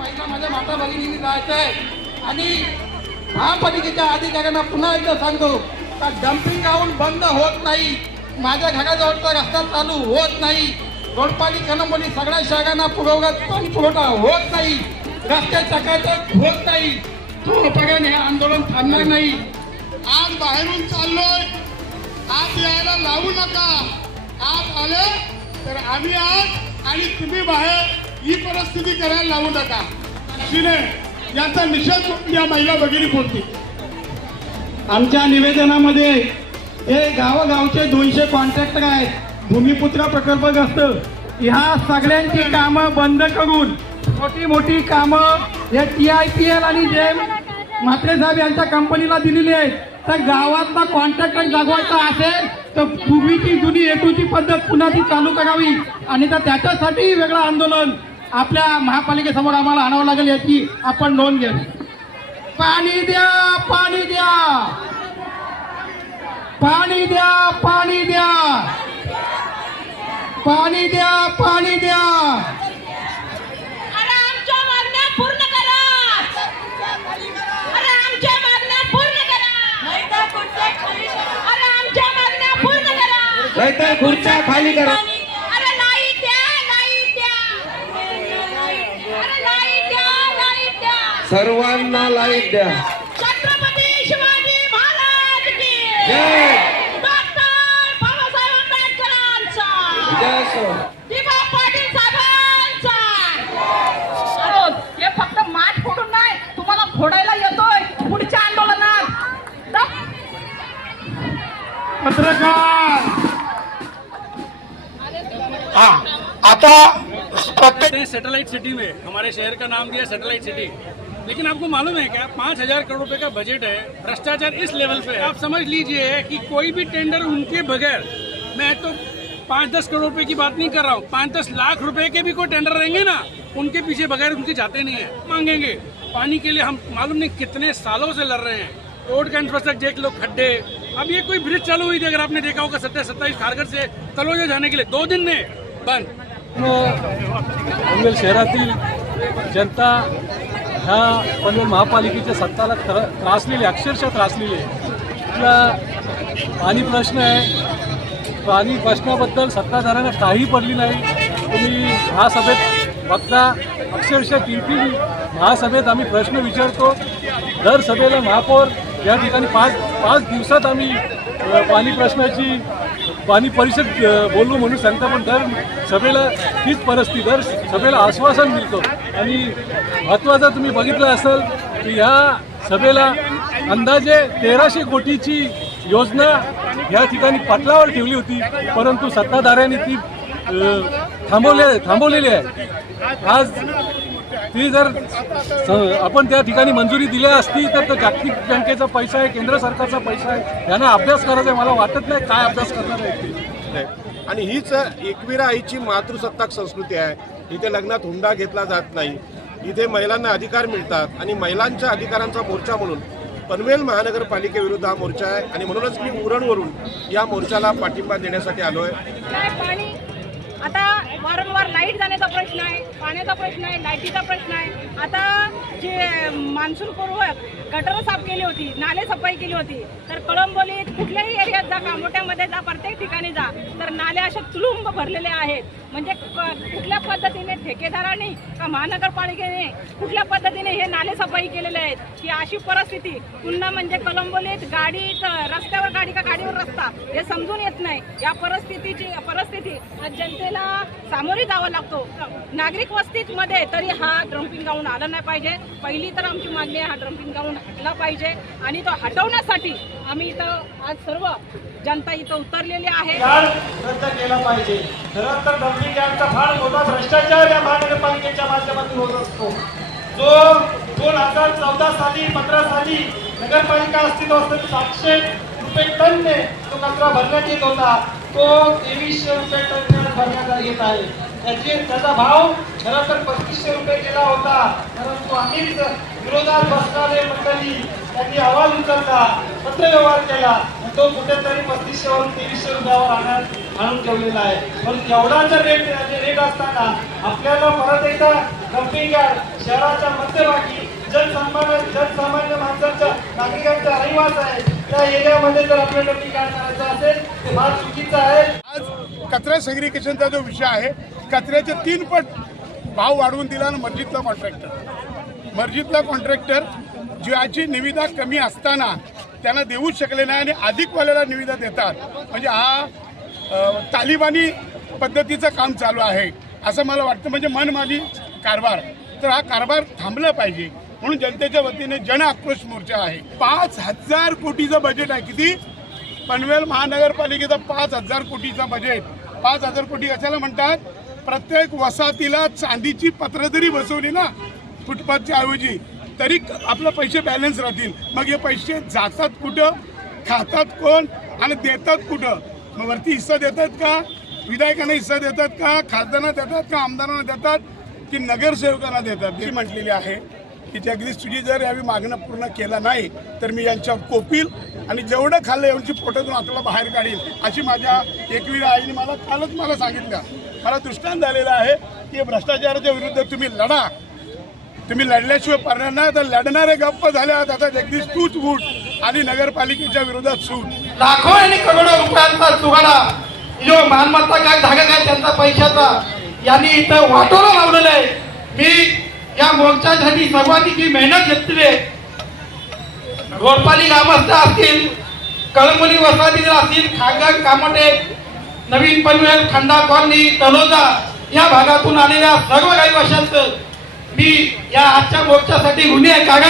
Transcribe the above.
महिला माझ्या माता भगिनींनी जायचं आहे आणि महापालिकेच्या अधिकाऱ्यांना पुन्हा एकदा सांगतो का डम्पिंग ग्राउंड बंद होत नाही, माझ्या घराजवळचा रस्ता चालू होत नाही, गोडपाणी कलंबोली सगळ्या शहरांना पाणी पुरवठा होत नाही, रस्ते चकाचक होत नाही, तोपर्यंत हे आंदोलन थांबणार नाही। आज बाहेरून चाललोय, आज यायला लावू नका, आज आले तर आम्ही आज आणि तुम्ही बाहेर ही परिस्थिती करायला लावू नका। अशीने याचा निषेध या महिला भगिनी बोलते। आमच्या निवेदनामध्ये हे गावोगावचे 200 कॉन्ट्रॅक्टर आहेत, भूमिपुत्र प्रकल्पग्रस्त, ह्या सगळ्यांची कामं बंद करून मोठी मोठी कामं हे TIPL आणि जे म्हात्रे साहेब यांच्या कंपनीला दिलेली आहेत, तर गावातला कॉन्ट्रॅक्टर जागवायचा असेल तर पूर्वीची जुनी हेतूची पद्धत पुन्हा ती चालू करावी आणि तर त्याच्यासाठी वेगळं आंदोलन आपल्या महापालिकेसमोर आम्हाला आणावं लागेल याची आपण नोंद घ्या। पाणी द्या, पाणी द्या, पाणी द्या, पाणी द्या, पाणी द्या, पाणी द्या। अरे आमच्या मागण्या पूर्ण करा, अरे आमच्या मागण्या पूर्ण करा, नाहीतर खुर्च्या खाली करा, अरे आमच्या मागण्या पूर्ण करा, नाहीतर खुर्च्या खाली करा। अरे नाही द्या, नाही द्या, अरे नाही द्या, नाही द्या, सर्वांना लाईट द्या। छत्रपती शिवाजी महाराज की जय। डॉक्टर बाबासाहेब आंबेडकरांचा दिवा पाटील साहेबांचा। अरे हे फक्त माठ फोडून नाही, तुम्हाला फोडायला येतोय पुढच्या आंदोलनात। पत्रकार आता सैटेलाइट सिटी में हमारे शहर का नाम दिया सैटेलाइट सिटी, लेकिन आपको मालूम है क्या 5,000 करोड़ रुपए का बजट है, भ्रष्टाचार इस लेवल पे है। आप समझ लीजिए कि कोई भी टेंडर उनके बगैर, मैं तो 5-10 करोड़ रुपए की बात नहीं कर रहा हूँ, 5-10 लाख रुपए के भी कोई टेंडर रहेंगे ना, उनके पीछे बगैर उनके जाते नहीं है। मांगेंगे पानी के लिए, हम मालूम नहीं कितने सालों से लड़ रहे हैं, रोड का इंफ्रास्ट्रक्चर देख लो, खड्डे। अब ये कोई ब्रिज चालू हुई थी, अगर आपने देखा होगा 27 खारघर से तलोजा जाने के लिए 2 दिन में बंद। पनवेल शहरातील जनता ह्या पनवेल महापालिकेच्या सत्ताला त्रासलेली, अक्षरशः त्रासलेली आहे। इथला पाणी प्रश्न आहे, पाणी प्रश्नाबद्दल सत्ताधाऱ्यांना काही पडली नाही। तुम्ही महासभेत बघता, अक्षरशः 3 महासभेत आम्ही प्रश्न विचारतो, दर सभेला महापौर या ठिकाणी 5 दिवसात आम्ही पाणी प्रश्नाची पाणी परिषद बोलू म्हणून सांगता, पण दर सभेला तीच परिस्थिती, दर सभेला आश्वासन मिळतो। आणि महत्त्वाचं तुम्ही बघितलं असेल की ह्या सभेला अंदाजे 1300 कोटीची योजना या ठिकाणी पटलावर ठेवली होती, परंतु सत्ताधाऱ्यांनी ती थांबवलेली आहे। आज ती जर आपण त्या ठिकाणी मंजुरी दिल्या असती तर तो जागतिक बँकेचा पैसा आहे, केंद्र सरकारचा पैसा आहे, यांना अभ्यास करायचा आहे। मला वाटत नाही काय अभ्यास करणार आहे ते। आणि हीच एकविरा आईची मातृसत्ताक संस्कृती आहे। इथे लग्नात हुंडा घेतला जात नाही, इथे महिलांना अधिकार मिळतात आणि महिलांच्या अधिकारांचा मोर्चा म्हणून पनवेल महानगरपालिकेविरुद्ध हा मोर्चा आहे आणि म्हणूनच मी उरणवरून या मोर्चाला पाठिंबा देण्यासाठी आलो आहे। आता वारंवार लाईट जाण्याचा प्रश्न आहे, पाण्याचा प्रश्न आहे, लाईटीचा प्रश्न आहे। आता जे मान्सून पूर्व गटर साफ केली होती, नाले सफाई केली होती, तर कळंबोलीत कुठल्याही एरियात जा, कामोट्यामध्ये जा, प्रत्येक ठिकाणी जा, तर नाले असे तुडुंब भरलेले आहेत। म्हणजे कुठल्या पद्धतीने ठेकेदारांनी का महानगरपालिकेने कुठल्या पद्धतीने हे नाले सफाई केलेले आहेत की अशी परिस्थिती पुन्हा म्हणजे कळंबोलीत गाडी रस्त्यावर गाडी का गाडीवर रस्ता हे समजून येत नाही। या परिस्थिती आज जनतेला सामोरी जावं लागतो। नागरिक वस्तीमध्ये तरी हा डम्पिंग ग्राउंड आला नाही पाहिजे। पहिली तर आमची मागणी आहे, हा डम्पिंग ग्राउंड हटला पाहिजे आणि तो हटवण्यासाठी आम्ही इथं आज सर्व जनता इथं उतरलेली आहे। रद्द केला पाहिजे। खरं तर डम्पिंग यार्डचा फार मोठा भ्रष्टाचार या महानगरपालिकेच्या माध्यमातून होत असतो, जो 2014 साली 15 साली नगरपालिका अस्तित्वात 700 रुपये टनने तो कचरा भरण्यात येत होता, तो 2300 रुपये टन भरण्यात येत आहे। त्याचा भाव खरं तर 3500 रुपये केला होता, परंतु आम्हीच विरोधात बसणारे मंडळी त्यांनी आवाज उचलला, पत्रव्यवहार केला, तो कुठेतरी 3500 वरून 2300 रुपयावर आणण्यात आणून ठेवलेला आहे. पण तेवढा जर रेट असताना आपल्याला परत एकदा डम्पिंग यार्ड शहराच्या मध्यभागी जनसामान्य माणसांच्या नागरिकांचा रहिवास आहे त्या एरियामध्ये जर आपल्याला डम्पिंग यार्ड करायचं असेल ते फार चुकीचं आहे. आज कचरा सेग्रिगेशनचा जो विषय आहे, कचऱ्याचे 3 पट भाव वाढवून दिला आणि मर्जीतला कॉन्ट्रॅक्टर ज्याची निविदा कमी असताना त्यांना देऊच शकले नाही आणि अधिकवाल्याला निविदा देतात. म्हणजे हा तालिबानी पद्धतीचं काम चालू आहे असं मला वाटतं. म्हणजे मनमानी कारभार. तर हा कारभार थांबला पाहिजे म्हणून जनतेच्या वतीने जन आक्रोश मोर्चा आहे. 5,000 कोटीचं बजेट आहे. किती? पनवेल महानगरपालिकेचा 5,000 कोटीचा बजेट. 5,000 कोटी कशाला म्हणतात? प्रत्येक वसाहतीला चांदीची पत्र जरी बसवली ना फुटपाथच्या ऐवजी तरी आपले पैसे बॅलन्स राहतील. मग हे पैसे जातात कुठं, खातात कोण आणि देतात कुठं? मग वरती हिस्सा देतात का? विधायकांना हिस्सा देतात का? खासदारांना देतात का? आमदारांना देतात की नगरसेवकांना देतात? हे म्हटलेली आहे की जगदीश तुझी जर यावेळी मागणं पूर्ण केलं नाही तर मी यांच्यावर कोपील आणि जेवढं खाल्लं यांची पोटातून आपल्याला बाहेर काढील अशी माझ्या एकवीर आईने कालच मला सांगितलं. मला दृष्टांत झालेला आहे की भ्रष्टाचाराच्या विरुद्ध तुम्ही लढा. तुम्ही लढल्याशिवाय पर्याय नाही तर लढणारे गप्प झाले. आता जगदीश तूच उठ आणि नगरपालिकेच्या विरोधात सूट. लाखो आणि करोडो रुपयांचा सुगाडा जो मालमत्ता काय धागा काय त्यांचा पैशाचा यांनी इथं वाटोळं लावलेलं आहे. मी या मोर्चासाठी सर्वांनी जी मेहनत घेतली आहे, घोरपाली ग्रामस्थ असतील, कळंबोली वसाहती असतील, खागग, कामोटे, नवीन पनवेल, खंडा कॉलनी, तलोजा या भागातून आलेल्या सर्व रहिवाशांचं मी या आजच्या मोर्चासाठी ऋणी आहे. कारण